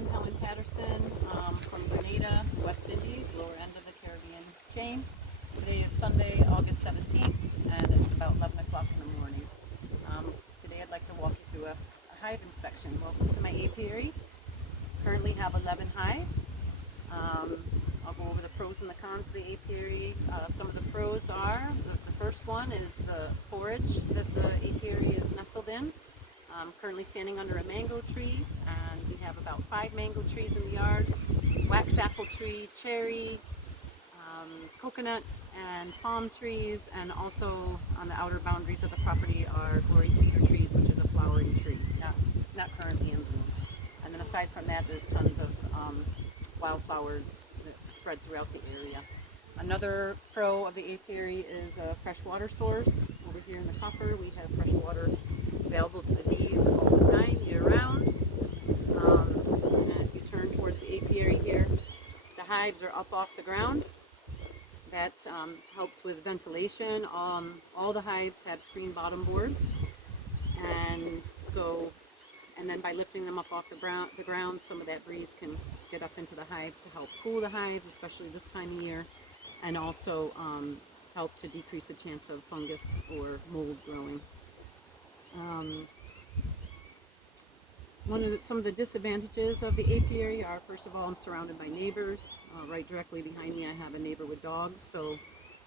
I'm Helen Patterson from Grenada, West Indies, lower end of the Caribbean chain. Today is Sunday, August 17th, and it's about 11 o'clock in the morning. Today I'd like to walk you through a hive inspection. Welcome to my apiary. Currently have 11 hives. I'll go over the pros and the cons of the apiary. Some of the pros are, the first one is the forage that the apiary is nestled in. I'm currently standing under a mango tree, and we have about 5 mango trees in the yard, wax apple tree, cherry, coconut, and palm trees, and also on the outer boundaries of the property are glory cedar trees, which is a flowering tree, not currently in bloom. And then aside from that, there's tons of wildflowers that spread throughout the area. Another pro of the apiary is a fresh water source. Over here in the copper, we have fresh water available to the bees all the time, year round. And if you turn towards the apiary here, the hives are up off the ground. That helps with ventilation. All the hives have screen bottom boards, and then by lifting them up off the ground, some of that breeze can get up into the hives to help cool the hives, especially this time of year, and also help to decrease the chance of fungus or mold growing. Some of the disadvantages of the apiary are, first of all, I'm surrounded by neighbors. Right directly behind me I have a neighbor with dogs, so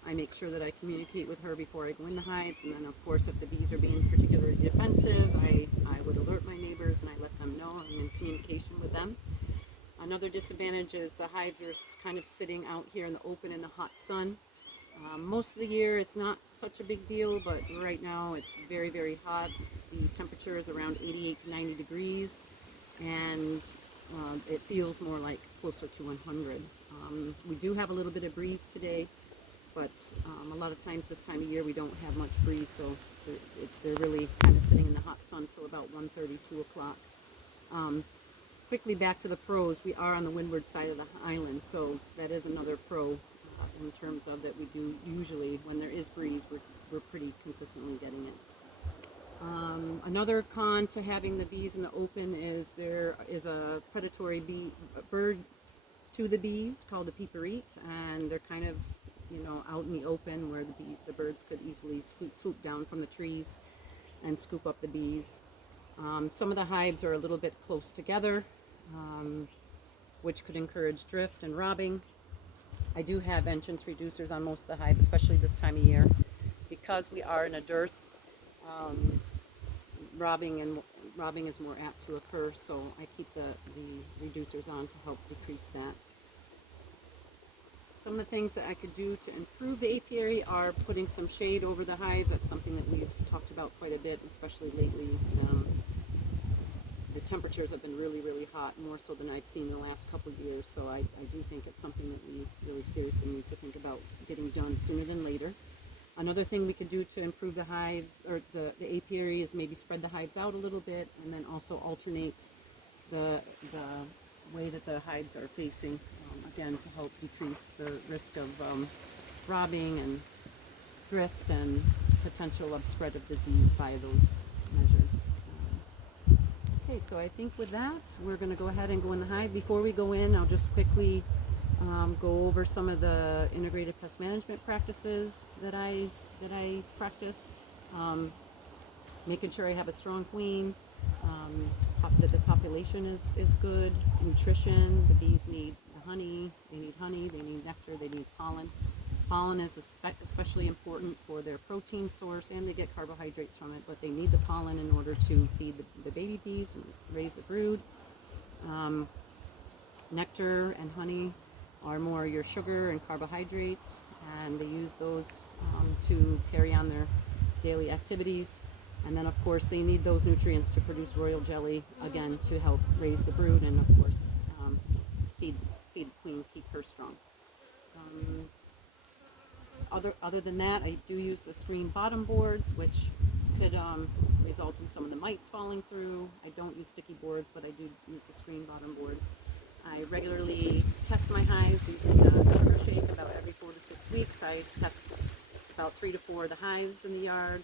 I make sure that I communicate with her before I go in the hives, and then of course if the bees are being particularly defensive, I would alert my neighbors and I let them know. I'm in communication with them. Another disadvantage is the hives are kind of sitting out here in the open in the hot sun. Most of the year it's not such a big deal, but right now it's very, very hot. The temperature is around 88 to 90 degrees, and it feels more like closer to 100. We do have a little bit of breeze today, but a lot of times this time of year we don't have much breeze, so they're really kind of sitting in the hot sun till about 1:30, 2 o'clock. Quickly back to the pros, we are on the windward side of the island, so that is another pro in terms of that we do usually, when there is breeze, we're pretty consistently getting it. Another con to having the bees in the open is there is a predatory bird to the bees called a peeperite, and they're kind of out in the open where the birds could easily swoop down from the trees and scoop up the bees. Some of the hives are a little bit close together, which could encourage drift and robbing. I do have entrance reducers on most of the hives, especially this time of year. Because we are in a dearth, robbing is more apt to occur, so I keep the reducers on to help decrease that. Some of the things that I could do to improve the apiary are putting some shade over the hives. That's something that we've talked about quite a bit, especially lately. The temperatures have been really, really hot, more so than I've seen in the last couple of years, so I do think it's something that we really seriously need to think about getting done sooner than later. Another thing we could do to improve the hive, or the apiary, is maybe spread the hives out a little bit, and then also alternate the way that the hives are facing, again, to help decrease the risk of robbing and drift and potential of spread of disease by those measures. Okay, so I think with that, we're going to go ahead and go in the hive. Before we go in, I'll just quickly go over some of the integrated pest management practices that I practice. Making sure I have a strong queen, that the population is good, nutrition, the bees need honey, they need nectar, they need pollen. Pollen is especially important for their protein source, and they get carbohydrates from it, but they need the pollen in order to feed the baby bees and raise the brood. Nectar and honey are more your sugar and carbohydrates, and they use those to carry on their daily activities. And then of course they need those nutrients to produce royal jelly, again, to help raise the brood and of course feed the queen, keep her strong. Other than that, I do use the screen bottom boards, which could result in some of the mites falling through. I don't use sticky boards, but I do use the screen bottom boards. I regularly test my hives using a sugar shake about every 4 to 6 weeks. I test about 3 to 4 of the hives in the yard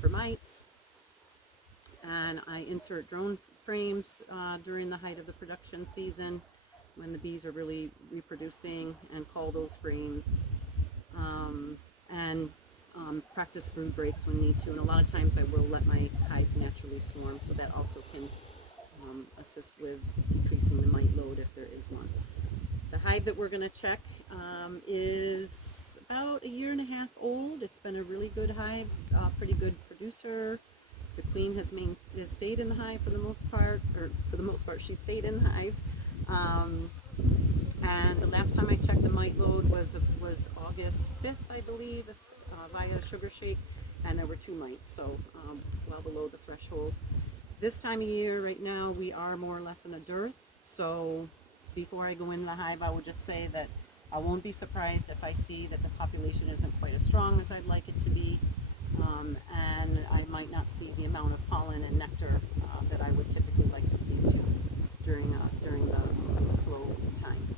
for mites. And I insert drone frames during the height of the production season when the bees are really reproducing, and call those frames, and practice brood breaks when need to. And a lot of times I will let my hives naturally swarm, so that also can assist with decreasing the mite load if there is one. The hive that we're going to check is about 1.5 years old. It's been a really good hive, pretty good producer. The queen has stayed in the hive for the most part, she stayed in the hive. And the last time I checked the mite load was August 5th, I believe, via Sugar Shake, and there were 2 mites, so well below the threshold. This time of year, right now, we are more or less in a dearth, so before I go in the hive, I will just say that I won't be surprised if I see that the population isn't quite as strong as I'd like it to be, and I might not see the amount of pollen and nectar that I would typically like to see too during the flow time.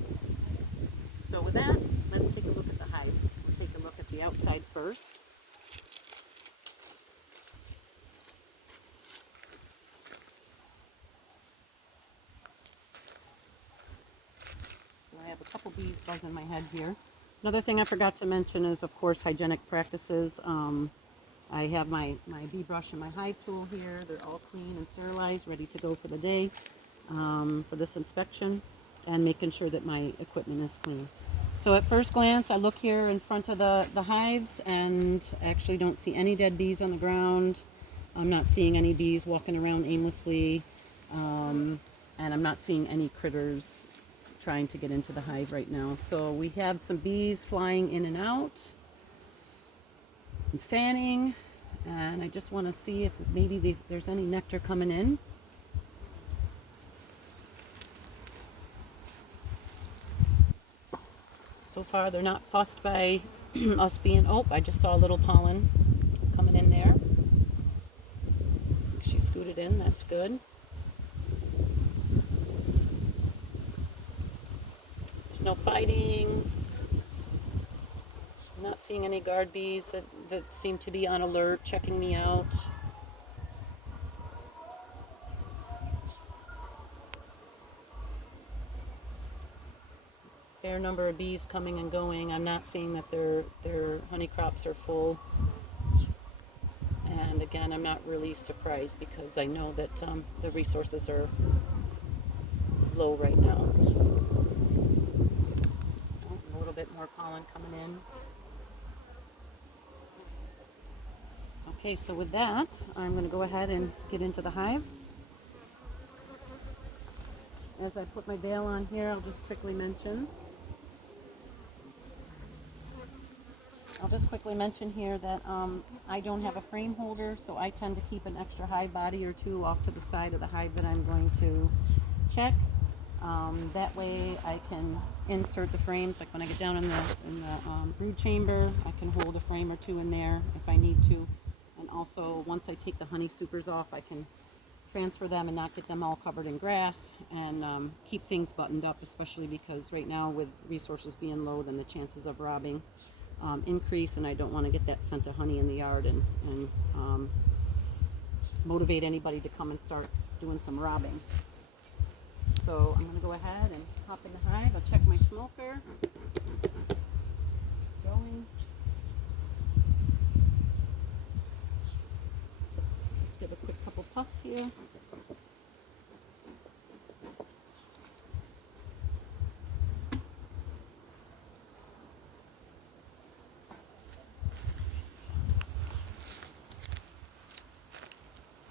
So with that, let's take a look at the hive. We'll take a look at the outside first. I have a couple bees buzzing my head here. Another thing I forgot to mention is, of course, hygienic practices. I have my bee brush and my hive tool here. They're all clean and sterilized, ready to go for the day for this inspection, and making sure that my equipment is clean. So at first glance, I look here in front of the hives and actually don't see any dead bees on the ground. I'm not seeing any bees walking around aimlessly, and I'm not seeing any critters trying to get into the hive right now. So we have some bees flying in and out and fanning, and I just want to see if maybe there's any nectar coming in. So far they're not fussed by us being, oh, I just saw a little pollen coming in there. She scooted in, that's good. There's no fighting. I'm not seeing any guard bees that seem to be on alert, checking me out. Fair number of bees coming and going. I'm not seeing that their honey crops are full. And again, I'm not really surprised because I know that the resources are low right now. A little bit more pollen coming in. Okay, so with that, I'm going to go ahead and get into the hive. As I put my veil on here, I'll just quickly mention here that I don't have a frame holder, so I tend to keep an extra hive body or 2 off to the side of the hive that I'm going to check. That way I can insert the frames, like when I get down in the brood chamber, I can hold a frame or 2 in there if I need to. And also, once I take the honey supers off, I can transfer them and not get them all covered in grass, and keep things buttoned up, especially because right now with resources being low, then the chances of robbing increase, and I don't want to get that scent of honey in the yard and motivate anybody to come and start doing some robbing. So I'm going to go ahead and hop in the hive. I'll check my smoker. It's going. Just give a quick couple puffs here.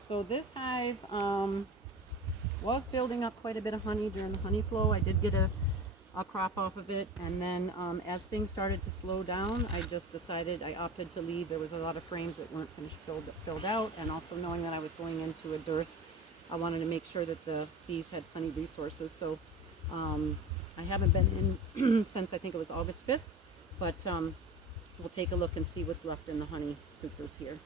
So this hive was building up quite a bit of honey during the honey flow. I did get a crop off of it, and then as things started to slow down, I just decided, I opted to leave. There was a lot of frames that weren't finished filled out, and also knowing that I was going into a dearth, I wanted to make sure that the bees had plenty of resources. So I haven't been in since I think it was August 5th, but we'll take a look and see what's left in the honey supers here.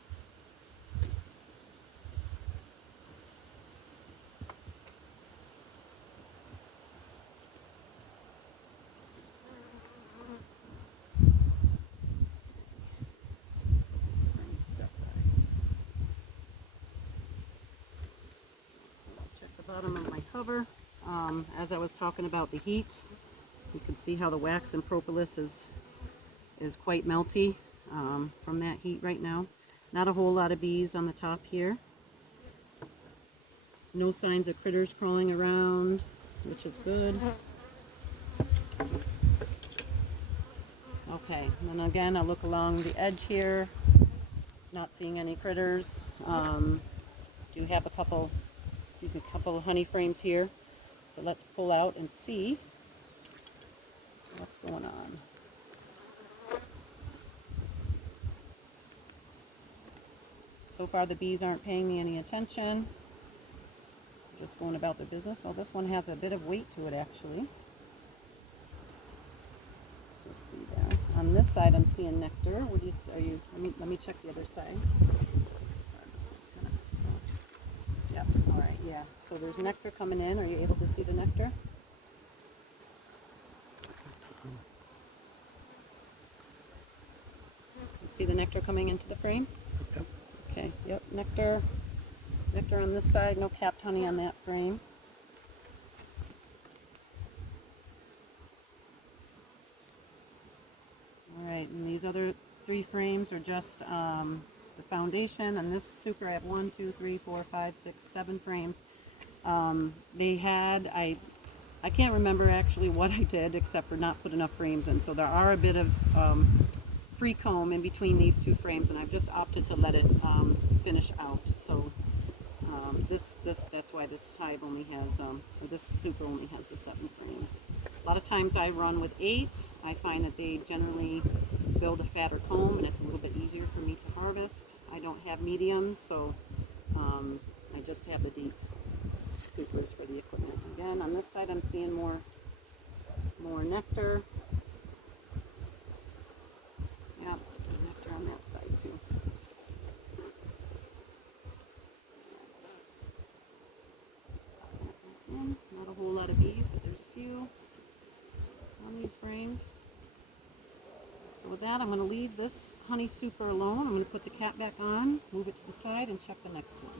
the bottom of my cover. As I was talking about the heat, you can see how the wax and propolis is quite melty from that heat right now. Not a whole lot of bees on the top here. No signs of critters crawling around, which is good. Okay, and then again, I look along the edge here, not seeing any critters. Do have a couple of honey frames here. So let's pull out and see what's going on. So far the bees aren't paying me any attention. Just going about their business. Oh, this one has a bit of weight to it actually. Let's just see there. On this side I'm seeing nectar. What do you see? Let me check the other side. Yeah, all right, yeah. So there's nectar coming in. Are you able to see the nectar? See the nectar coming into the frame? Yep. Okay, yep, nectar. Nectar on this side, no capped honey on that frame. All right, and these other 3 frames are just the foundation, and this super I have 1, 2, 3, 4, 5, 6, 7 frames. They had, I can't remember actually what I did except for not put enough frames in, so there are a bit of free comb in between these 2 frames, and I've just opted to let it finish out. So that's why this hive only has, or this super only has the 7 frames. A lot of times I run with 8. I find that they generally build a fatter comb and it's a little bit easier for me to harvest. I don't have mediums, so I just have the deep supers for the equipment. Again, on this side I'm seeing more nectar. Yeah, nectar on that side too. Not a whole lot of bees, but there's a few on these frames. So with that, I'm going to leave this honey super alone. I'm going to put the cap back on, move it to the side, and check the next one.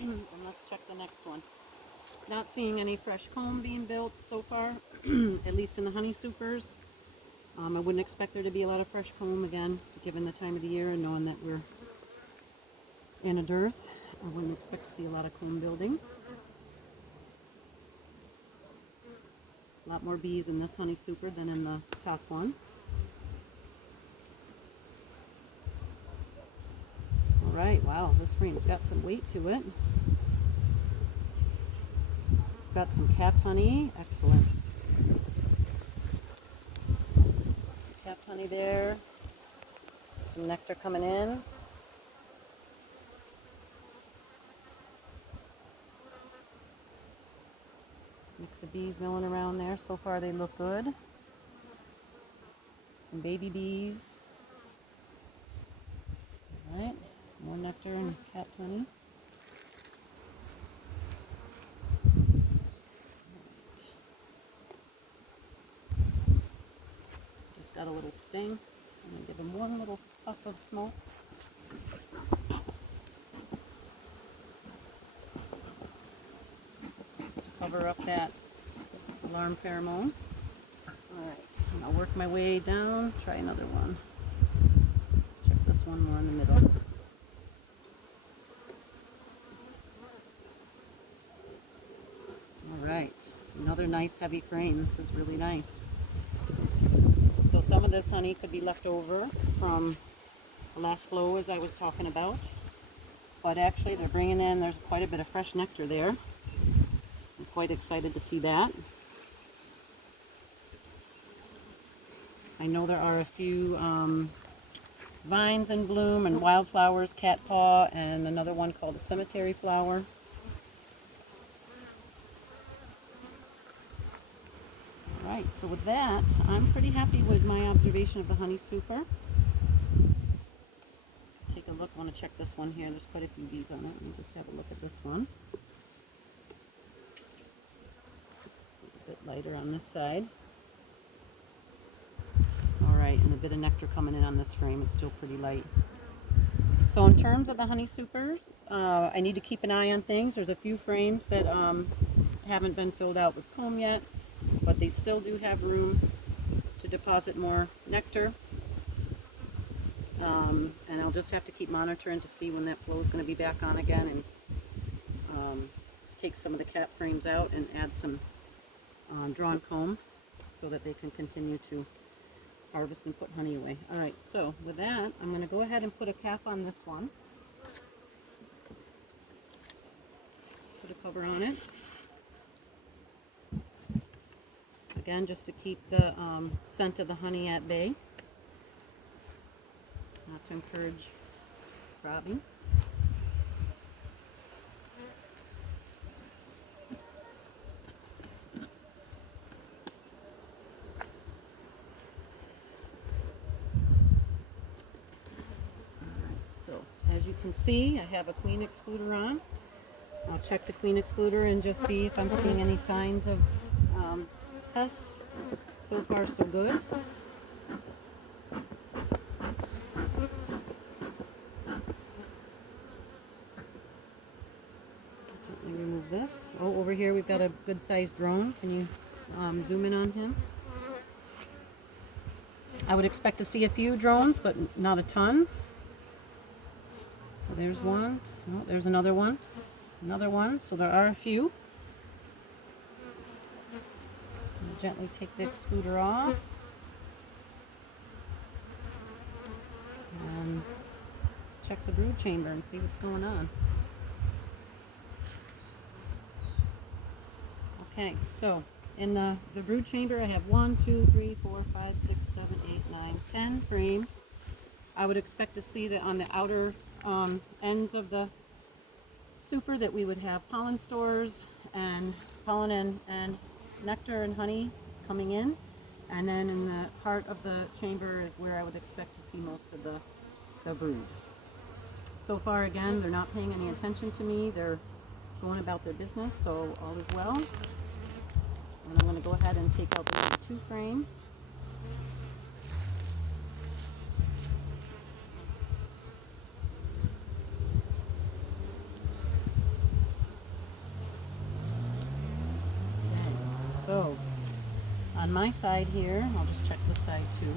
And let's check the next one. Not seeing any fresh comb being built so far, at least in the honey supers. I wouldn't expect there to be a lot of fresh comb again, given the time of the year and knowing that we're in a dearth. I wouldn't expect to see a lot of comb building. A lot more bees in this honey super than in the top one. Alright, wow, this frame's got some weight to it. Got some capped honey, excellent. Some capped honey there. Some nectar coming in. Mix of bees milling around there. So far they look good. Some baby bees. Alright, more nectar and capped honey. Just got a little sting. I'm going to give them one little puff of smoke. Cover up that alarm pheromone. Alright, I'll work my way down, try another one. Check this one more in the middle. Alright, another nice heavy frame. This is really nice. So some of this honey could be left over from the last flow as I was talking about. But actually they're bringing in, there's quite a bit of fresh nectar there. I'm quite excited to see that. I know there are a few vines in bloom and wildflowers, cat paw, and another one called a cemetery flower. Alright, so with that, I'm pretty happy with my observation of the honey super. Take a look. I want to check this one here. There's quite a few bees on it. Let me just have a look at this one. It's a bit lighter on this side. Alright, and a bit of nectar coming in on this frame. It's still pretty light. So in terms of the honey super, I need to keep an eye on things. There's a few frames that haven't been filled out with comb yet, but they still do have room to deposit more nectar. And I'll just have to keep monitoring to see when that flow is going to be back on again, and take some of the cap frames out and add some drawn comb so that they can continue to harvest and put honey away. Alright, so with that, I'm going to go ahead and put a cap on this one. Put a cover on it. Again, just to keep the scent of the honey at bay. Not to encourage robbing. So, as you can see, I have a queen excluder on. I'll check the queen excluder and just see if I'm seeing any signs of pests. So far, so good. Remove this. Oh, over here we've got a good-sized drone. Can you zoom in on him? I would expect to see a few drones, but not a ton. So there's one. Oh, there's another one. Another one. So there are a few. Gently take the excluder off. And let's check the brood chamber and see what's going on. Okay, so in the brood chamber I have 1, 2, 3, 4, 5, 6, 7, 8, 9, 10 frames. I would expect to see that on the outer ends of the super that we would have pollen stores and pollen and nectar and honey coming in, and then in the part of the chamber is where I would expect to see most of the brood. So far, again, they're not paying any attention to me. They're going about their business, so all is well. And I'm going to go ahead and take out the number 2 frame. So, on my side here, I'll just check this side too.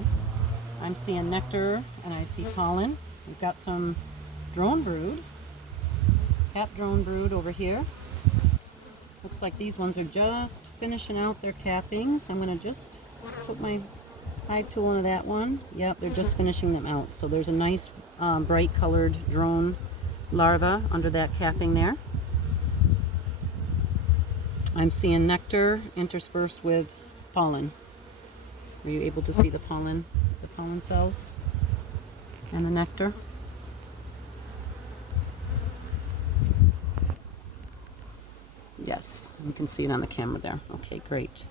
I'm seeing nectar and I see pollen. We've got some drone brood, cap drone brood over here. Looks like these ones are just finishing out their cappings. I'm going to just put my hive tool into that one. Yep, they're just finishing them out. So there's a nice bright colored drone larva under that capping there. I'm seeing nectar interspersed with pollen. Are you able to see the pollen cells and the nectar? Yes, you can see it on the camera there. Okay, great.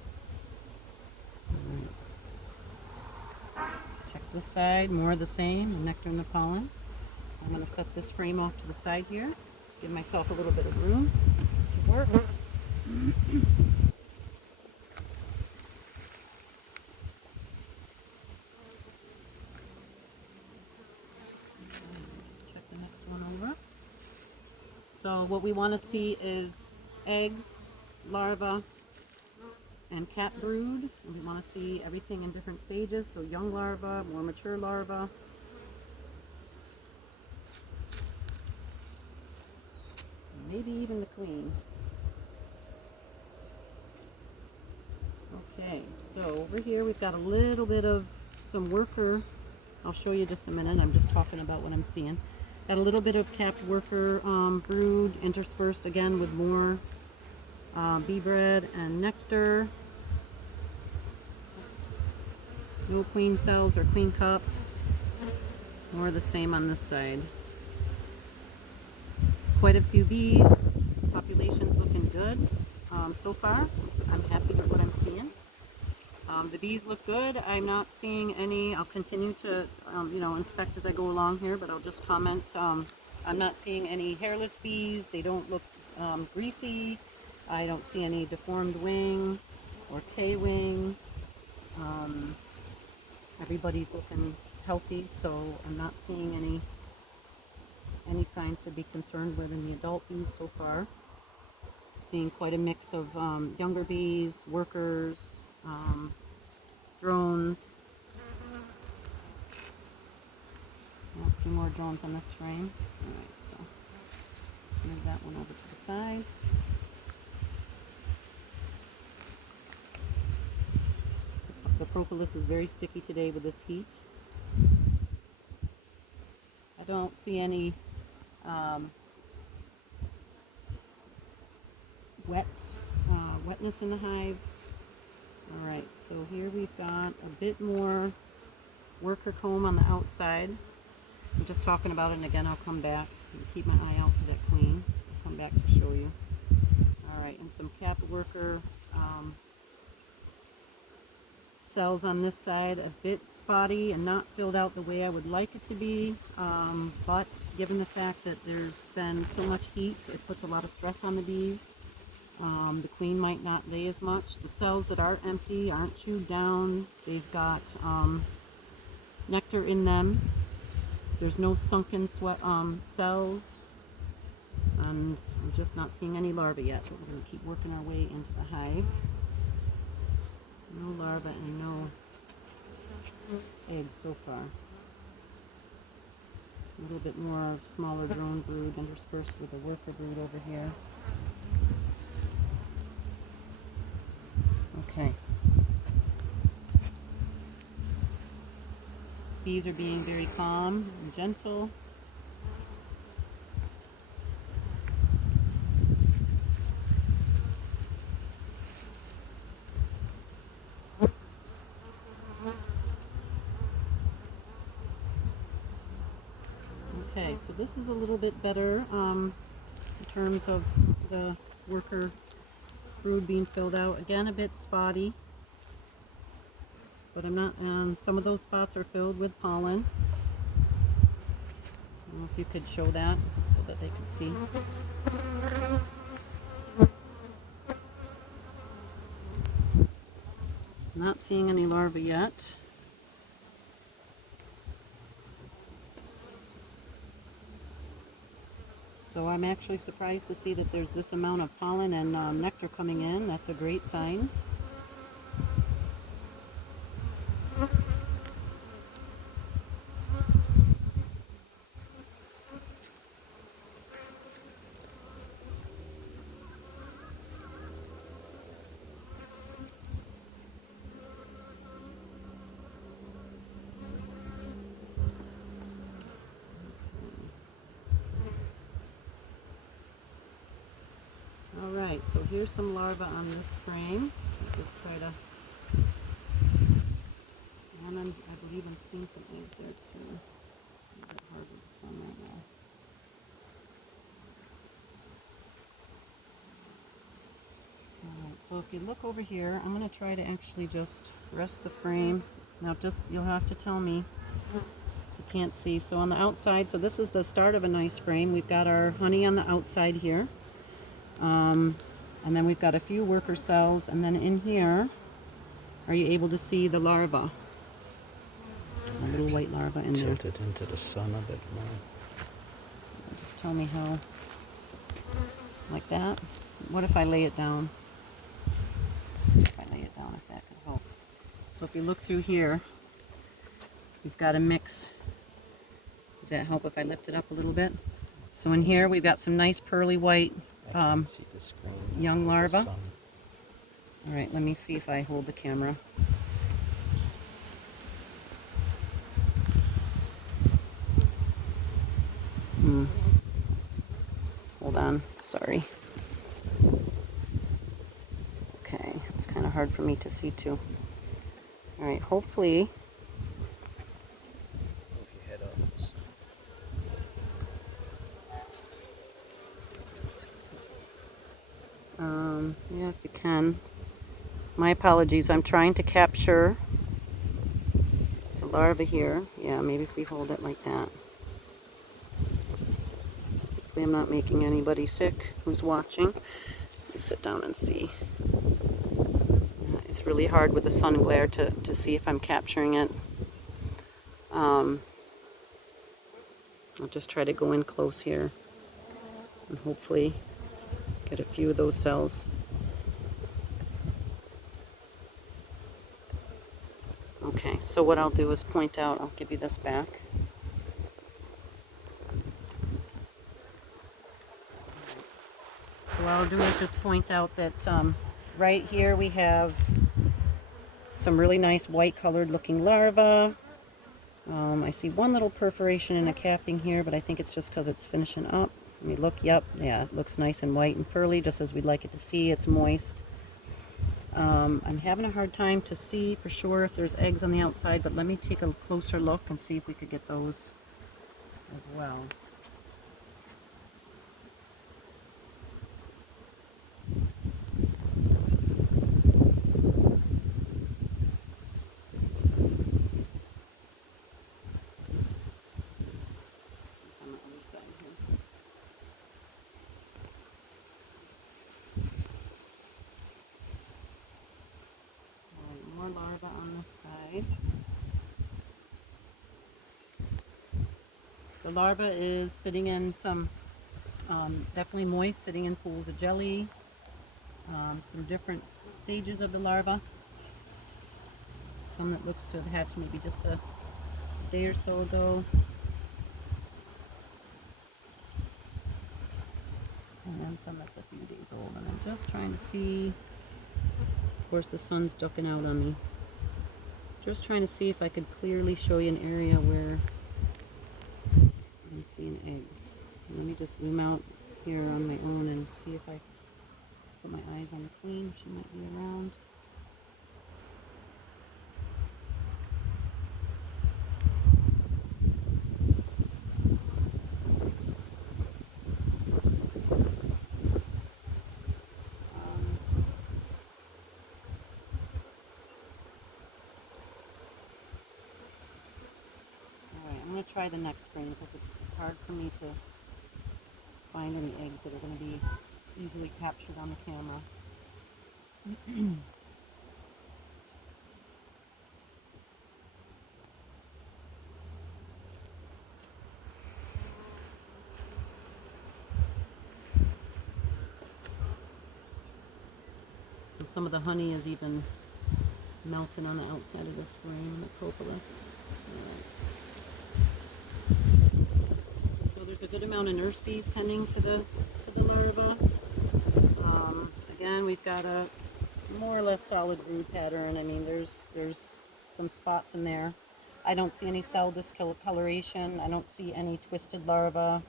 Right. Check this side, more of the same, the nectar and the pollen. I'm going to set this frame off to the side here, give myself a little bit of room to work. Check the next one over. So what we want to see is eggs, larvae, and cap brood. And we want to see everything in different stages. So young larvae, more mature larvae. Maybe even the queen. Okay, so over here we've got a little bit of some worker. I'll show you just a minute. I'm just talking about what I'm seeing. Got a little bit of capped worker brood interspersed again with more bee bread and nectar. No queen cells or queen cups. More the same on this side. Quite a few bees. Population's looking good so far. I'm happy with what I'm seeing. The bees look good. I'm not seeing any. I'll continue to inspect as I go along here, but I'll just comment. I'm not seeing any hairless bees. They don't look greasy. I don't see any deformed wing or K-wing. Everybody's looking healthy, so I'm not seeing any signs to be concerned with in the adult bees so far. Seeing quite a mix of younger bees, workers, drones. A few more drones on this frame. Alright, so let's move that one over to the side. The propolis is very sticky today with this heat. I don't see any wetness in the hive. Alright, so here we've got a bit more worker comb on the outside. I'm just talking about it, and again I'll come back and keep my eye out for that queen. I'll come back to show you. Alright, and some capped worker cells on this side, a bit spotty and not filled out the way I would like it to be, but given the fact that there's been so much heat, it puts a lot of stress on the bees. The queen might not lay as much. The cells that are empty aren't chewed down. They've got nectar in them. There's no sunken cells, and I'm just not seeing any larvae yet, but we're going to keep working our way into the hive. No larvae and no eggs so far. A little bit more smaller drone brood interspersed with a worker brood over here. Okay. Bees are being very calm and gentle. Okay, so this is a little bit better in terms of the worker brood being filled out. Again, a bit spotty, but I'm not, some of those spots are filled with pollen. I don't know if you could show that so that they can see. Not seeing any larvae yet. So I'm actually surprised to see that there's this amount of pollen and nectar coming in. That's a great sign. Alright, so here's some larvae on this frame. I'll just try to, and I believe I'm seeing some eggs there too. A bit hard with the sun right now. Alright, so if you look over here, I'm going to try to actually just rest the frame. Now you'll have to tell me if you can't see. So on the outside, so this is the start of a nice frame. We've got our honey on the outside here. And then we've got a few worker cells, and then in here, are you able to see the larva? A little white larva in there. Tilt it into the sun a bit more. Just tell me how, like that. What if I lay it down? If I lay it down, if that could help. So if you look through here, you've got a mix. Does that help if I lift it up a little bit? So in here, we've got some nice pearly white See the screen young with the larva. sun. All right, let me see if I hold the camera. Hold on, sorry. Okay, it's kind of hard for me to see too. All right, hopefully. Move your head off the sun. Yeah, if you can. My apologies. I'm trying to capture the larva here. Yeah, maybe if we hold it like that. Hopefully I'm not making anybody sick who's watching. Let me sit down and see. Yeah, it's really hard with the sun glare to see if I'm capturing it. I'll just try to go in close here and hopefully get a few of those cells. Okay, so what I'll do is point out, I'll give you this back. So what I'll do is just point out that right here we have some really nice white colored looking larvae. I see one little perforation in a capping here, but I think it's just because it's finishing up. Let me look, yep, yeah, it looks nice and white and pearly, just as we'd like it to see. It's moist. I'm having a hard time to see for sure if there's eggs on the outside, but let me take a closer look and see if we could get those as well. On the other side here. Alright, more larvae on this side. The larva is sitting in some, definitely moist, sitting in pools of jelly. Some different stages of the larva. Some that looks to have hatched maybe just a day or so ago. And then some that's a few days old. And I'm just trying to see, of course the sun's ducking out on me. Just trying to see if I could clearly show you an area where I'm seeing eggs. Let me just zoom out here on my own and see if I put my eyes on the queen. She might be around. Alright, I'm going to try the next spring because it's hard for me to find any eggs that are going to be easily captured on the camera. So some of the honey is even melting on the outside of this frame, the propolis. So there's a good amount of nurse bees tending to the larva. Again, we've got a more or less solid brood pattern. I mean, there's some spots in there. I don't see any cell discoloration. I don't see any twisted larvae.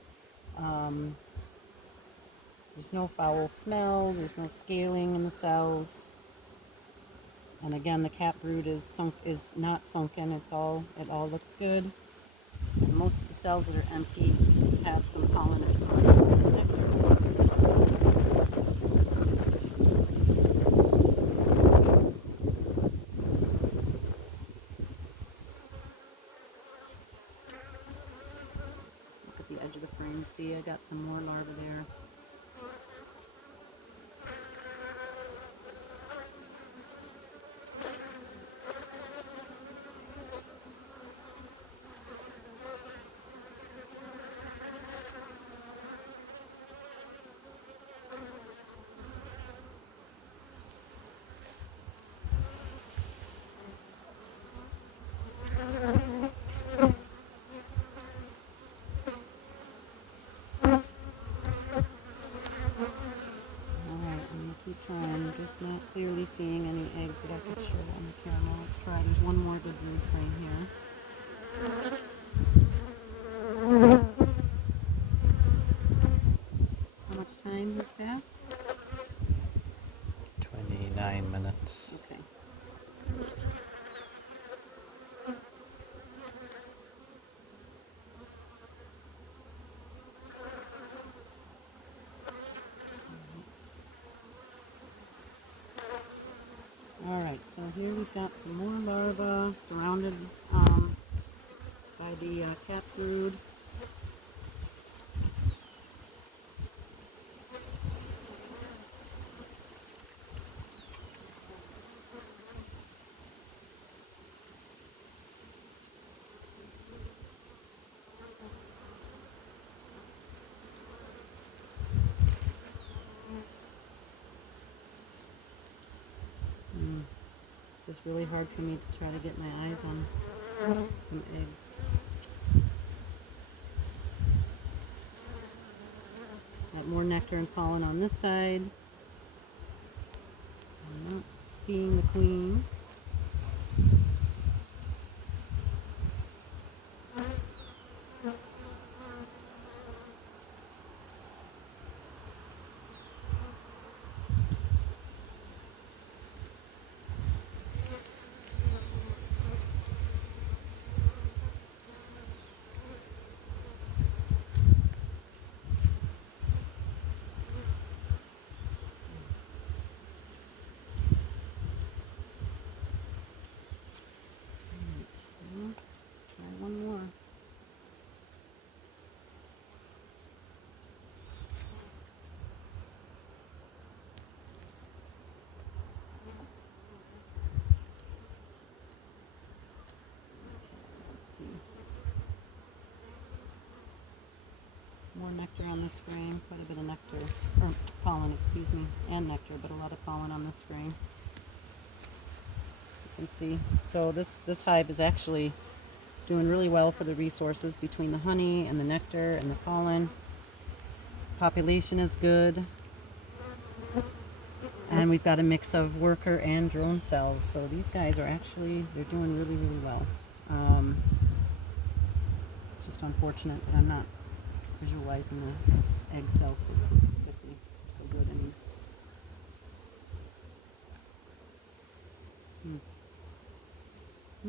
There's no foul smell. There's no scaling in the cells. And again, the cap brood is not sunken. It all looks good. And most of the cells that are empty have some pollen or some nectar. Look at the edge of the frame. See, I got some more larvae there. Keep trying. I'm just not clearly seeing any eggs that I could show on the camera. Let's try. There's one more good brood frame here. How much time has passed? 29 minutes. Okay. got some more larvae surrounded by the cat brood. It's just really hard for me to try to get my eyes on some eggs. Got more nectar and pollen on this side. I'm not seeing the queen. Try one more. Let's see. More nectar on this frame, quite a bit of nectar, or pollen, excuse me, and nectar, but a lot of pollen on this frame. You can see. So this hive is actually doing really well for the resources between the honey and the nectar and the pollen. Population is good. And we've got a mix of worker and drone cells. So these guys are actually, they're doing really, really well. It's just unfortunate that I'm not visualizing the egg cells so quickly, so good. I mean,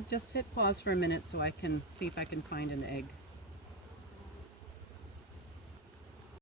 just hit pause for a minute so I can see if I can find an egg.